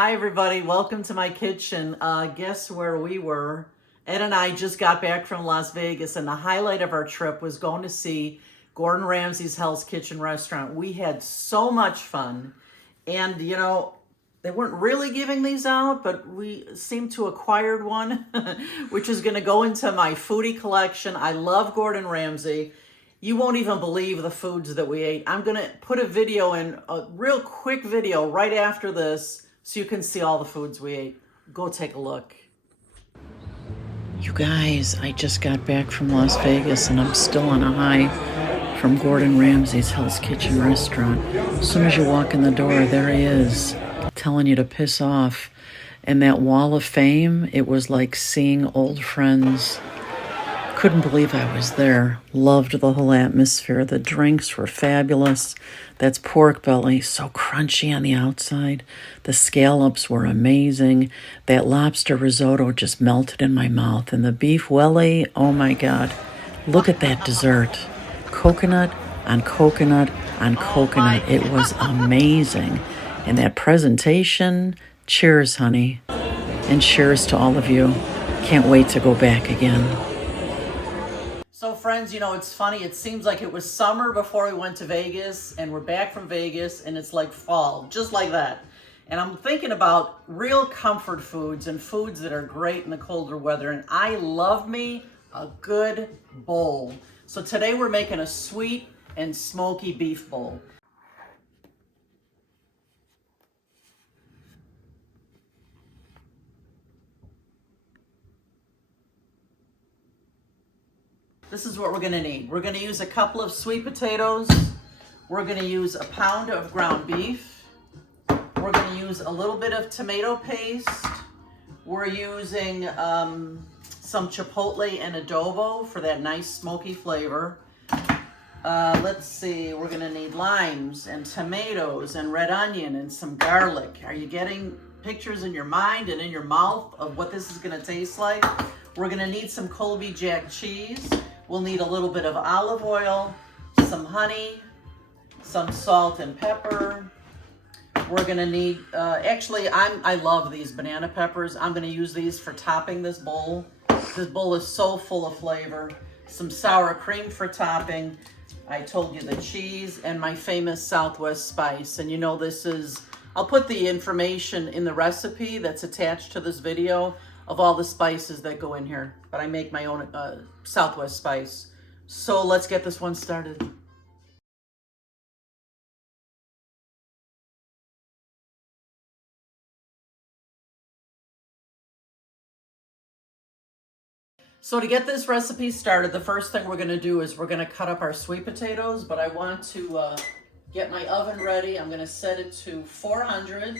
Hi everybody, welcome to my kitchen. Guess where we were? Ed and I just got back from Las Vegas, and the highlight of our trip was going to see Gordon Ramsay's Hell's Kitchen restaurant. We had so much fun, and they weren't really giving these out, but we seemed to acquired one, which is going to go into my foodie collection. I love Gordon Ramsay. You won't even believe the foods that we ate. I'm going to put a video in, a real quick video right after this, so you can see all the foods we ate. Go take a look. You guys, I just got back from Las Vegas and I'm still on a high from Gordon Ramsay's Hell's Kitchen restaurant. As soon as you walk in the door, there he is, telling you to piss off. And that wall of fame, it was like seeing old friends. Couldn't believe I was there. Loved the whole atmosphere. The drinks were fabulous. That's pork belly, so crunchy on the outside. The scallops were amazing. That lobster risotto just melted in my mouth. And the beef welly, oh my God. Look at that dessert. Coconut on coconut on coconut. It was amazing. And that presentation, cheers, honey. And cheers to all of you. Can't wait to go back again. So friends, it's funny. It seems like it was summer before we went to Vegas, and we're back from Vegas, and it's like fall, just like that. And I'm thinking about real comfort foods and foods that are great in the colder weather, and I love me a good bowl. So today we're making a sweet and smoky beef bowl. This is what we're going to need. We're going to use a couple of sweet potatoes. We're going to use a pound of ground beef. We're going to use a little bit of tomato paste. We're using some chipotle and adobo for that nice smoky flavor. Let's see, we're going to need limes and tomatoes and red onion and some garlic. Are you getting pictures in your mind and in your mouth of what this is going to taste like? We're going to need some Colby Jack cheese. We'll need a little bit of olive oil, some honey, some salt and pepper. We're going to need, I love these banana peppers. I'm going to use these for topping this bowl. This bowl is so full of flavor. Some sour cream for topping. I told you the cheese and my famous Southwest spice. And this is, I'll put the information in the recipe that's attached to this video of all the spices that go in here, but I make my own Southwest spice. So let's get this one started. So to get this recipe started, the first thing we're gonna do is we're gonna cut up our sweet potatoes, but I want to get my oven ready. I'm gonna set it to 400.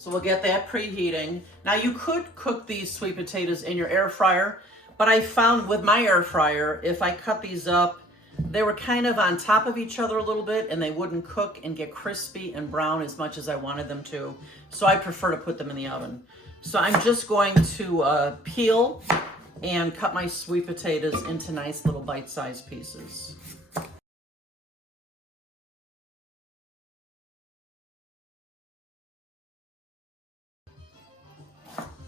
So we'll get that preheating. Now you could cook these sweet potatoes in your air fryer, but I found with my air fryer, if I cut these up, they were kind of on top of each other a little bit and they wouldn't cook and get crispy and brown as much as I wanted them to. So I prefer to put them in the oven. So I'm just going to peel and cut my sweet potatoes into nice little bite-sized pieces.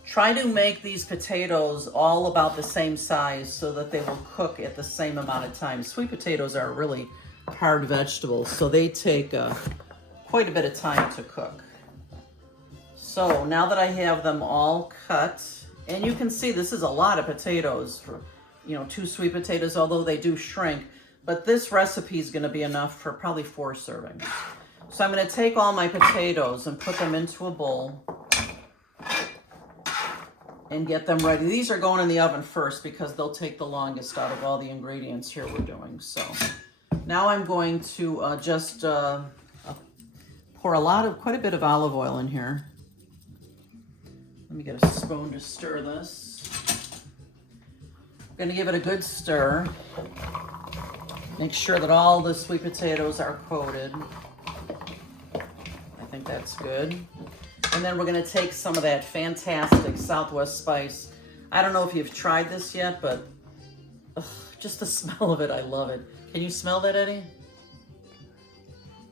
Try to make these potatoes all about the same size so that they will cook at the same amount of time. Sweet potatoes are a really hard vegetable, so they take quite a bit of time to cook. So now that I have them all cut, and you can see this is a lot of potatoes for, 2 sweet potatoes, although they do shrink, but this recipe is going to be enough for probably 4 servings. So I'm going to take all my potatoes and put them into a bowl and get them ready. These are going in the oven first because they'll take the longest out of all the ingredients here we're doing. So now I'm going to just pour quite a bit of olive oil in here. Let me get a spoon to stir this. I'm gonna give it a good stir. Make sure that all the sweet potatoes are coated. I think that's good. And then we're gonna take some of that fantastic Southwest spice. I don't know if you've tried this yet, but just the smell of it, I love it. Can you smell that, Eddie?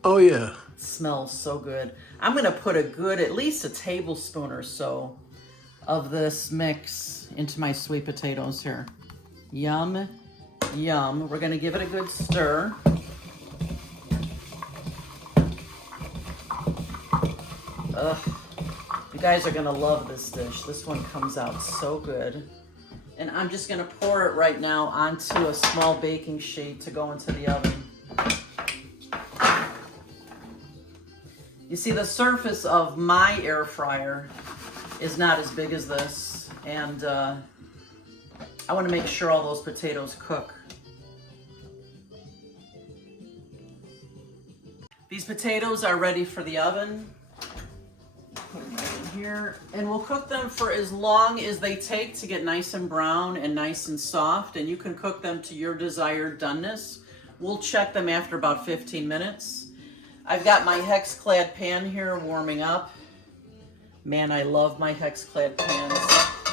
Oh yeah. It smells so good. I'm gonna put at least a tablespoon or so of this mix into my sweet potatoes here. Yum, yum. We're gonna give it a good stir. Ugh. You guys are gonna love this dish. This one comes out so good. And I'm just gonna pour it right now onto a small baking sheet to go into the oven. You see, the surface of my air fryer is not as big as this, and I wanna make sure all those potatoes cook. These potatoes are ready for the oven. Put them right in here, and we'll cook them for as long as they take to get nice and brown and nice and soft, and you can cook them to your desired doneness. We'll check them after about 15 minutes. I've got my hex-clad pan here warming up. Man, I love my hex-clad pans,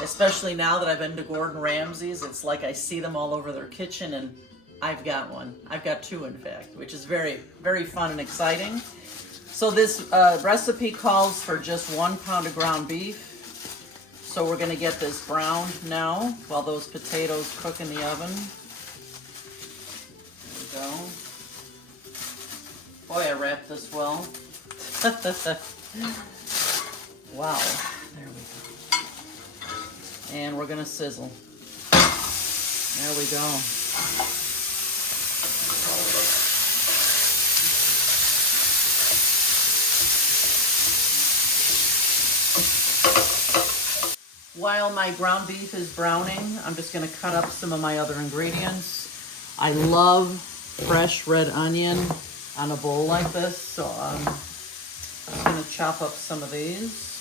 especially now that I've been to Gordon Ramsay's. It's like I see them all over their kitchen, and I've got one. I've got two, in fact, which is very, very fun and exciting. So this recipe calls for just 1 pound of ground beef. So we're gonna get this browned now while those potatoes cook in the oven. There we go. Boy, I wrapped this well. Wow, there we go. And we're gonna sizzle. There we go. While my ground beef is browning, I'm just gonna cut up some of my other ingredients. I love fresh red onion on a bowl like this, so I'm just gonna chop up some of these.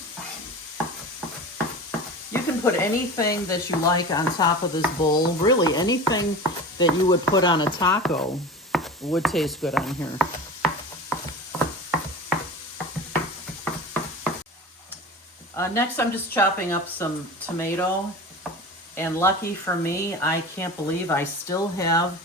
You can put anything that you like on top of this bowl. Really, anything that you would put on a taco would taste good on here. Next, I'm just chopping up some tomato, and lucky for me, I can't believe I still have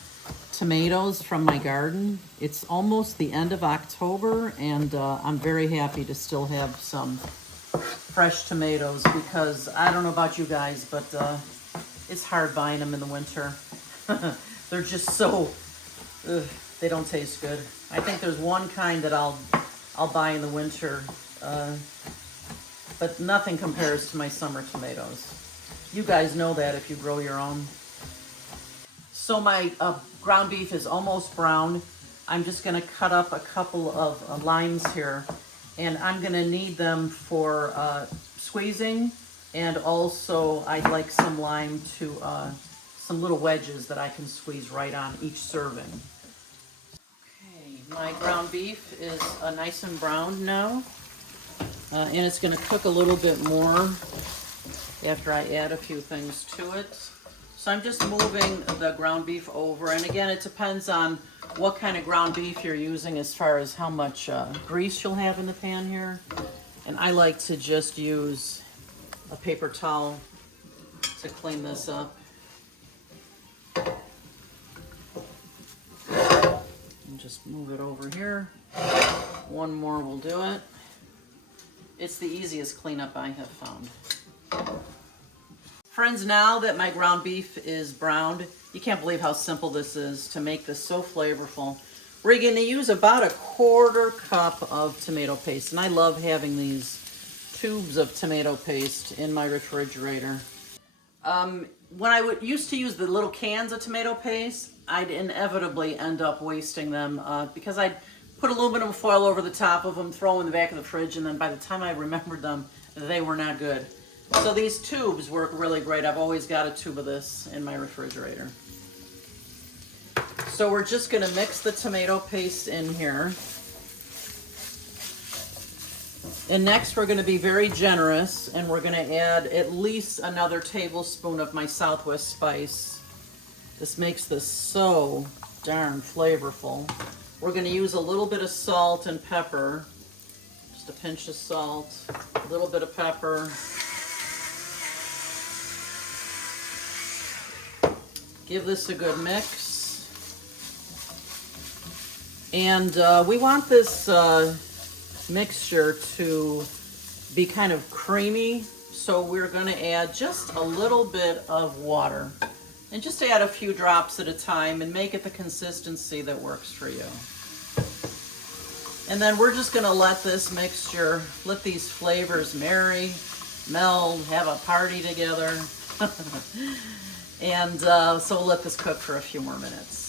tomatoes from my garden. It's almost the end of October, and I'm very happy to still have some fresh tomatoes, because I don't know about you guys, but it's hard buying them in the winter. They're just so, they don't taste good. I think there's one kind that I'll buy in the winter, but nothing compares to my summer tomatoes. You guys know that if you grow your own. So my ground beef is almost brown. I'm just gonna cut up a couple of limes here, and I'm gonna need them for squeezing, and also I'd like some lime to, some little wedges that I can squeeze right on each serving. Okay, my ground beef is nice and browned now. And it's going to cook a little bit more after I add a few things to it. So I'm just moving the ground beef over. And again, it depends on what kind of ground beef you're using as far as how much grease you'll have in the pan here. And I like to just use a paper towel to clean this up. And just move it over here. One more will do it. It's the easiest cleanup I have found. Friends, now that my ground beef is browned, you can't believe how simple this is to make this so flavorful. We're going to use about 1/4 cup of tomato paste, and I love having these tubes of tomato paste in my refrigerator. When I used to use the little cans of tomato paste, I'd inevitably end up wasting them because I'd put aluminum foil over the top of them, throw them in the back of the fridge, and then by the time I remembered them, they were not good. So these tubes work really great. I've always got a tube of this in my refrigerator. So we're just gonna mix the tomato paste in here. And next we're gonna be very generous, and we're gonna add at least another tablespoon of my Southwest spice. This makes this so darn flavorful. We're going to use a little bit of salt and pepper, just a pinch of salt, a little bit of pepper. Give this a good mix. And we want this mixture to be kind of creamy. So we're gonna add just a little bit of water. And just add a few drops at a time and make it the consistency that works for you. And then we're just gonna let this mixture, let these flavors marry, meld, have a party together. And so we'll let this cook for a few more minutes.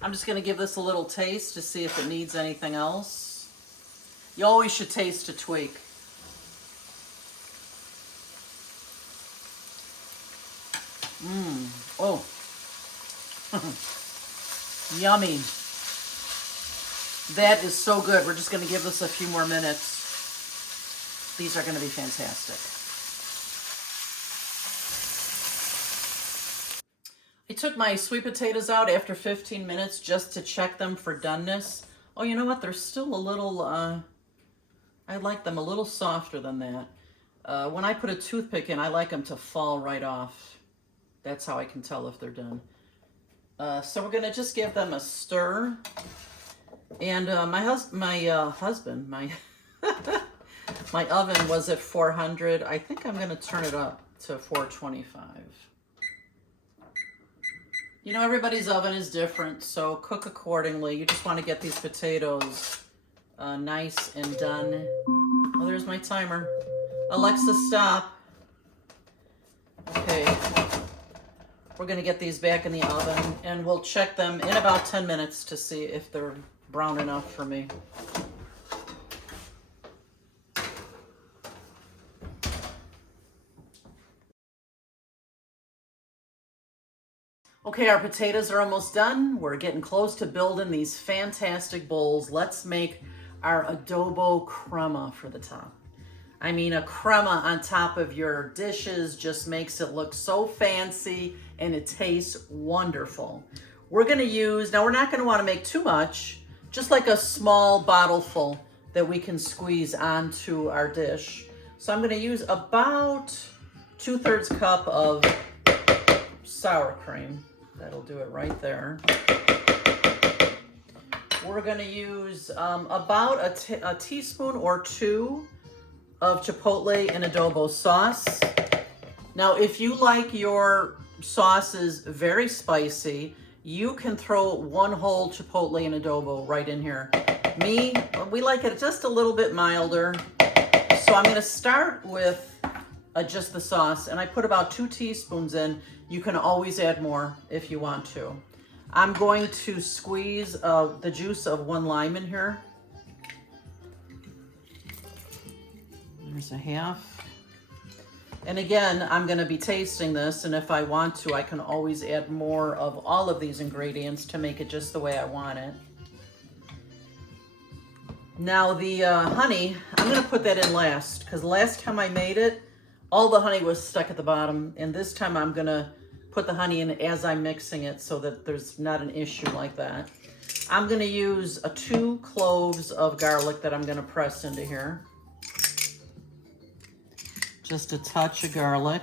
I'm just gonna give this a little taste to see if it needs anything else. You always should taste to tweak. Oh. Yummy. That is so good. We're just going to give this a few more minutes. These are going to be fantastic. I took my sweet potatoes out after 15 minutes just to check them for doneness. Oh, you know what? They're still a little, I like them a little softer than that. When I put a toothpick in, I like them to fall right off. That's how I can tell if they're done. So we're gonna just give them a stir. And my oven was at 400. I think I'm gonna turn it up to 425. You know, everybody's oven is different, so cook accordingly. You just want to get these potatoes nice and done. Oh, there's my timer. Alexa, stop. Okay. We're going to get these back in the oven, and we'll check them in about 10 minutes to see if they're brown enough for me. Okay, our potatoes are almost done. We're getting close to building these fantastic bowls. Let's make our adobo crema for the top. I mean, a crema on top of your dishes just makes it look so fancy, and it tastes wonderful. We're gonna use, now we're not gonna wanna make too much, just like a small bottle full that we can squeeze onto our dish. So I'm gonna use about 2/3 cup of sour cream. That'll do it right there. We're gonna use about a teaspoon or 2 of chipotle and adobo sauce. Now, if you like your sauces very spicy, you can throw 1 whole chipotle and adobo right in here. Me, we like it just a little bit milder. So I'm gonna start with just the sauce, and I put about 2 teaspoons in. You can always add more if you want to. I'm going to squeeze the juice of 1 lime in here. There's a half. And again, I'm going to be tasting this, and if I want to, I can always add more of all of these ingredients to make it just the way I want it. Now the honey, I'm going to put that in last, because last time I made it, all the honey was stuck at the bottom, and this time I'm going to put the honey in as I'm mixing it so that there's not an issue like that. I'm going to use 2 cloves of garlic that I'm going to press into here. Just a touch of garlic.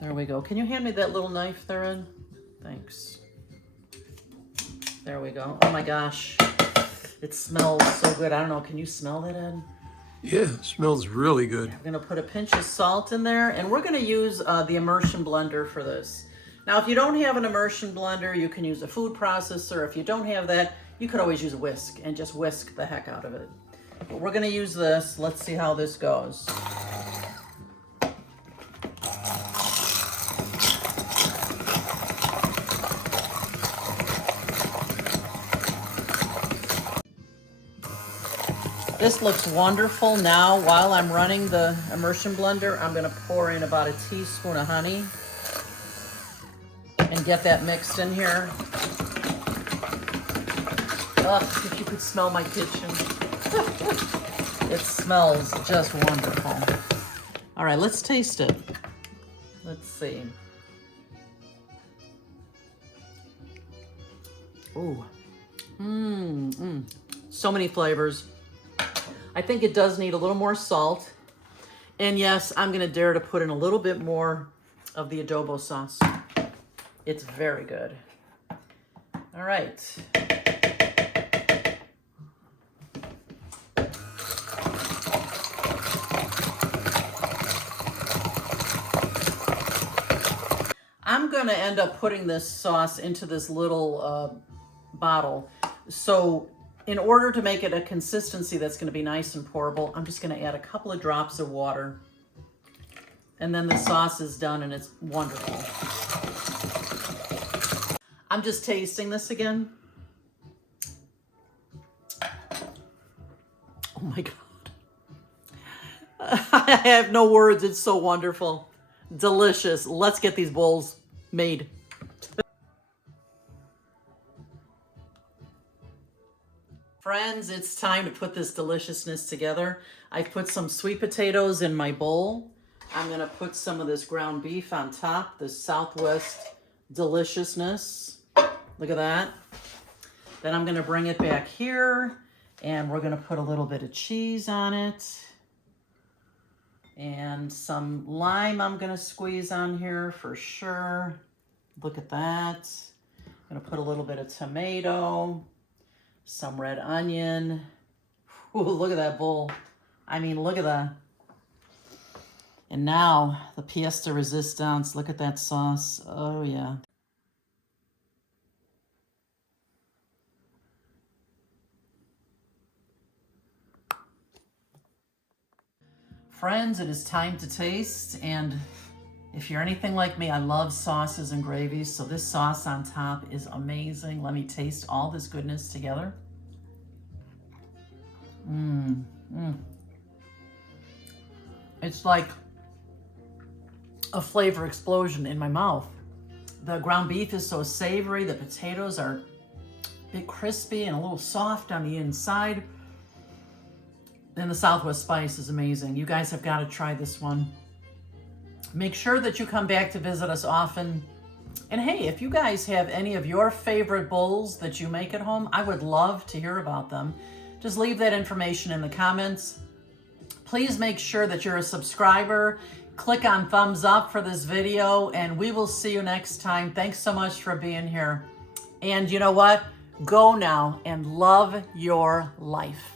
There we go. Can you hand me that little knife there, Ed? Thanks. There we go. Oh my gosh. It smells so good. I don't know. Can you smell that, Ed? Yeah, it smells really good. I'm going to put a pinch of salt in there, and we're going to use the immersion blender for this. Now, if you don't have an immersion blender, you can use a food processor. If you don't have that, you could always use a whisk and just whisk the heck out of it. But we're going to use this. Let's see how this goes. This looks wonderful. Now, while I'm running the immersion blender, I'm going to pour in about a teaspoon of honey and get that mixed in here. Ugh, if you could smell my kitchen. It smells just wonderful. All right, let's taste it. Let's see. Ooh. So many flavors. I think it does need a little more salt. And yes, I'm gonna dare to put in a little bit more of the adobo sauce. It's very good. All right. I'm going to end up putting this sauce into this little bottle. So in order to make it a consistency that's going to be nice and pourable, I'm just going to add a couple of drops of water. And then the sauce is done and it's wonderful. I'm just tasting this again. Oh my God. I have no words. It's so wonderful. Delicious. Let's get these bowls made. Friends, it's time to put this deliciousness together. I've put some sweet potatoes in my bowl. I'm going to put some of this ground beef on top, this Southwest deliciousness. Look at that. Then I'm going to bring it back here, and we're going to put a little bit of cheese on it. And some lime I'm going to squeeze on here for sure. Look at that. I'm going to put a little bit of tomato, some red onion. Ooh, look at that bowl. I mean, look at that. And now the pièce de résistance. Look at that sauce. Oh, yeah. Friends, it is time to taste. And if you're anything like me, I love sauces and gravies. So this sauce on top is amazing. Let me taste all this goodness together. It's like a flavor explosion in my mouth. The ground beef is so savory. The potatoes are a bit crispy and a little soft on the inside. And the Southwest spice is amazing. You guys have got to try this one. Make sure that you come back to visit us often. And hey, if you guys have any of your favorite bowls that you make at home, I would love to hear about them. Just leave that information in the comments. Please make sure that you're a subscriber. Click on thumbs up for this video, and we will see you next time. Thanks so much for being here. And you know what? Go now and love your life.